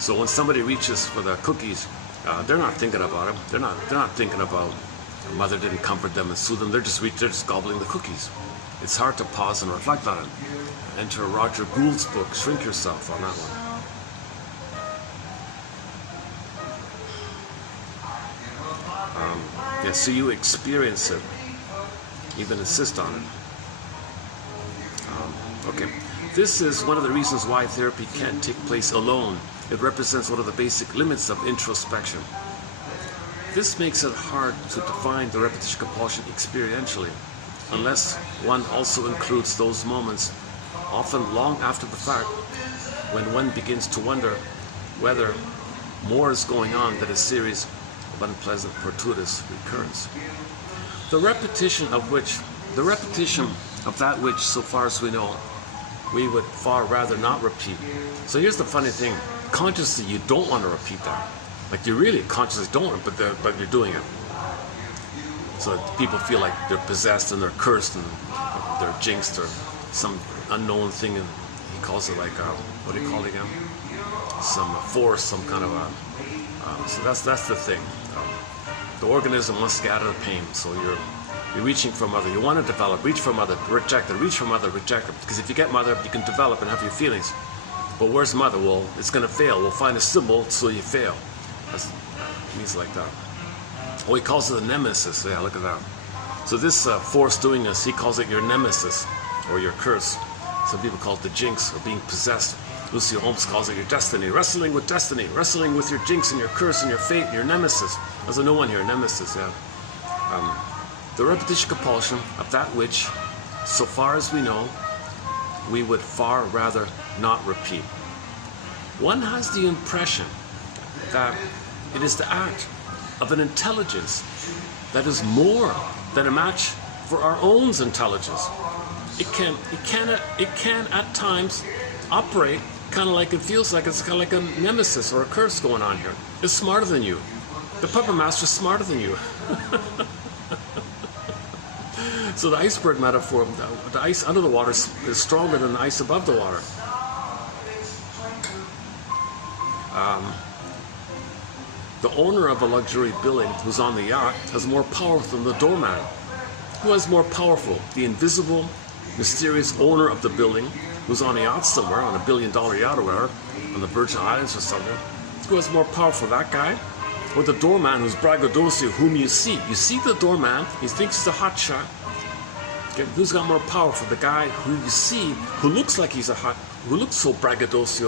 So when somebody reaches for the cookies, they're not thinking about them. They're not thinking about their mother didn't comfort them and soothe them. They're just gobbling the cookies. It's hard to pause and reflect on it. Enter Roger Gould's book, Shrink Yourself, on that one. Yeah, so you experience it, even insist on it. Okay, this is one of the reasons why therapy can't take place alone. It represents one of the basic limits of introspection. This makes it hard to define the repetition compulsion experientially, unless one also includes those moments, often long after the fact, when one begins to wonder whether more is going on than a series of unpleasant, fortuitous recurrence. The repetition of that which, so far as we know, we would far rather not repeat. So here's the funny thing: consciously, you don't want to repeat that. Like, you really consciously don't, but you're doing it. So people feel like they're possessed and they're cursed and they're jinxed or some unknown thing, and he calls it like what do you call it again? Some force, some kind of a. So that's the thing. The organism wants to get out of the pain, so you're reaching for mother. You want to develop, reach for mother, reject it, reach for mother, reject it. Because if you get mother, you can develop and have your feelings. But where's mother? Well, it's going to fail. We'll find a symbol so you fail. He's like that. Oh, he calls it a nemesis. Yeah, look at that. So this force doing this, he calls it your nemesis or your curse. Some people call it the jinx or being possessed. Lucy Holmes calls it your destiny. Wrestling with destiny, wrestling with your jinx and your curse and your fate and your nemesis. There's a new one here, nemesis, yeah. The repetition compulsion of that which, so far as we know, we would far rather not repeat. One has the impression that it is the act of an intelligence that is more than a match for our own intelligence. It can at times operate kind of like it feels like it's kind of like a nemesis or a curse going on here. It's smarter than you. The puppet master is smarter than you. So the iceberg metaphor, the ice under the water is stronger than the ice above the water. The owner of a luxury building who's on the yacht has more power than the doorman. Who is more powerful? The invisible, mysterious owner of the building who's on a yacht somewhere, on $1 billion yacht or whatever, on the Virgin Islands or something. Who is more powerful, that guy? Or the doorman who's braggadocio, whom you see? You see the doorman, he thinks he's a hot shot. Okay, who's got more power? For the guy who you see, who looks like he's who looks so braggadocio